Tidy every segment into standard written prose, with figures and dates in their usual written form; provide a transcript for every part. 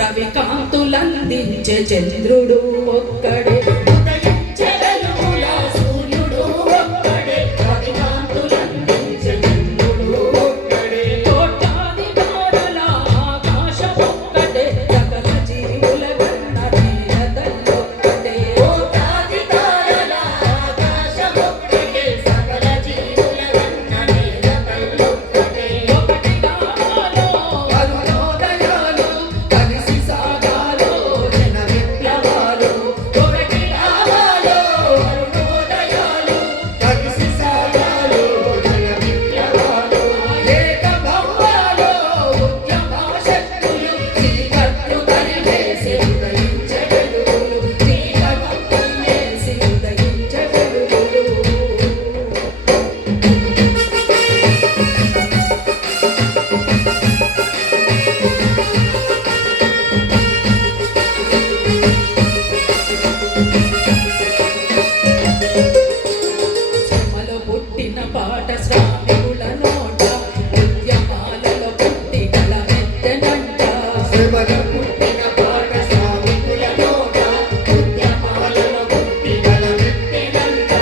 రవికాంతులందించే చంద్రుడు ఒక్కడే ఉదయించే వెలుగుల సూర్యుడు ఒక్కడే రవికాంతులందించే చంద్రుడు ఒక్కడే కోటాది తారల ఆకాశం ఒక్కటే సకల జీవుల గన్న తీరదల్లొక్కటే కోటాది తారల ఆకాశం ఒక్కటే సకల జీవుల గన్న తీరదల్లొక్కటే ఒకటి కావాలో అరుణోదయాలు కలిసి సాగాలో జన విప్లవాలు ఒకటి కావాలో అరుణోదయాలు కలిసి సాగాలో జన విప్లవాలు ఏక భవ్యాలో ఉద్యమ శక్తులు చీకట్లు తరిమేసి ఉదయించే వెలుగులు చీకట్లు తరిమేసి ఉదయించే వెలుగులు శ్రమలో పుట్టిన పాట శ్రామికుల నోట ఉద్యమాలలో పుట్టి కలమెత్తెనంట శ్రమలో పుట్టిన పాట శ్రామికుల నోట ఉద్యమాలలో పుట్టి కలమెత్తెనంట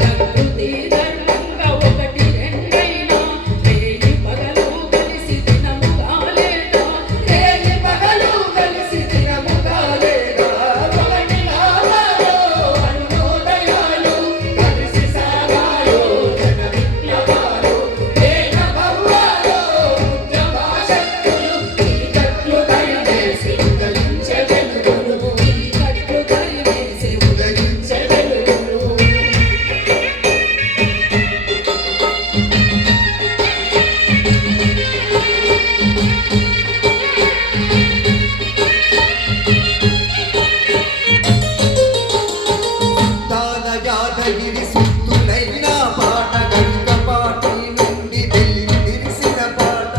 ప్రకృతి ధర్మంగా ఒకటి రెండైనా రేయి పగలు కలిసి దినము కాలేదా రేయి పగలు కలిసి దినము కాలేదా ఒకటి కావాలో అరుణోదయాలు కలిసి సాగాలో జన విప్లవాలు ఏక భవ్యాలో ఉద్యమ శక్తులు చీకట్లు తరిమేసి ఉదయించే వెలుగులు చీకట్లు తరిమేసి ఉదయించే వెలుగులు తాన యాదగిరి సుత్తులైన పాట గంగ పాటి నుండి తెలివి తెలిసిన పాట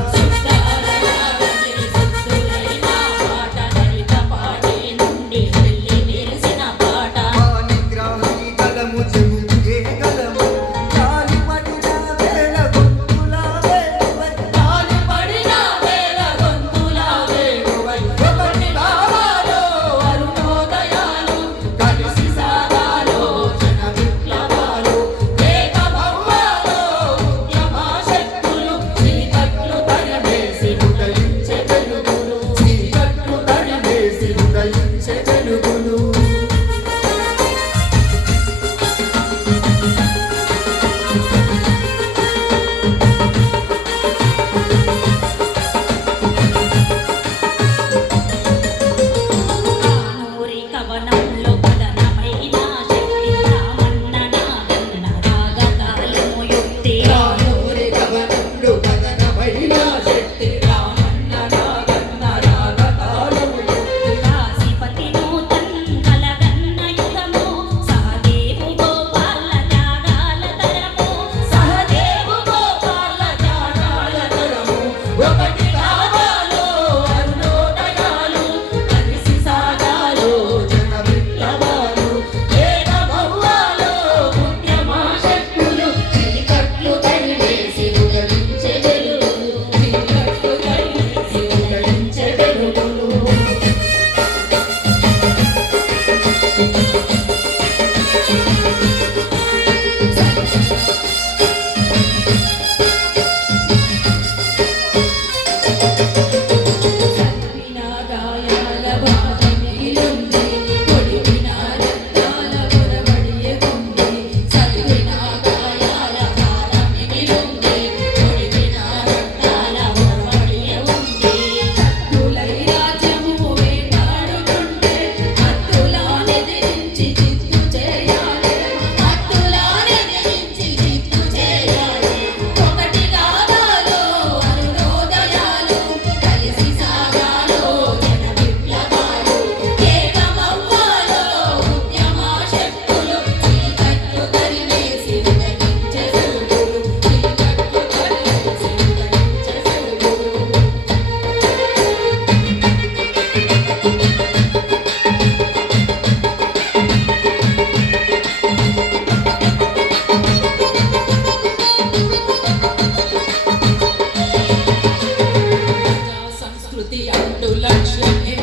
పాణిగ్రాహి గలము చెబుతే గలము గాలి పడిన వేళ గొంతులా వేడువై గాలి పడిన వేళ గొంతులా వేడువై ఒకటి కావాలో అరుణోదయాలు కలిసి సాగాలో జన విప్లవాలు ఏక భవ్యాలో ఉద్యమ శక్తులు చీకట్లు తరిమేసి ఉదయించే వెలుగులు చీకట్లు తరిమేసి ఉదయించే వెలుగులు కానూరి కవనంలో కథనమైన శక్తి రామన్న నాగన్న రాగతాళము యుక్తి కానూరి కవనంలో కథనమైన శక్తి రామన్న నాగన్న రాగతాళము యుక్తి కాశీపతి నూతన్ కలగన్న యుగము సహదేవు గోపాల త్యాగాల తరము సహదేవు గోపాల త్యాగాల తరము ఒకటి కావాలో అరుణోదయాలు కలిసి సాగాలో జన విప్లవాలు ఏక భవ్యాలో ఉద్యమ శక్తులు చీకట్లు తరిమేసి ఉదయించే వెలుగులు చీకట్లు తరిమేసి ఉదయించే వెలుగులు చదివిన గాయాల బాధ మిగిలుంది పొడివిన రక్తాల పొరబడియే ఉంది చదివిన గాయాల బాధ మిగిలుంది పొడివిన రక్తాల పొరబడియే ఉంది హత్తులై రాజ్యము వేటాడుతుంటే హత్తులాని దించి చిత్తు చేయాలి హత్తులాని దించి చిత్తు చేయాలి ఒకటి కావాలో అరుణోదయాలు కలిసి సాగాలో జన విప్లవాలు ఏక భవ్యాలో ఉద్యమ శక్తులు చీకట్లు తరిమేసి ఉదయించే వెలుగులు చీకట్లు తరిమేసి ఉదయించే వెలుగులు సంస్కృతి అంటూ లక్ష్యమే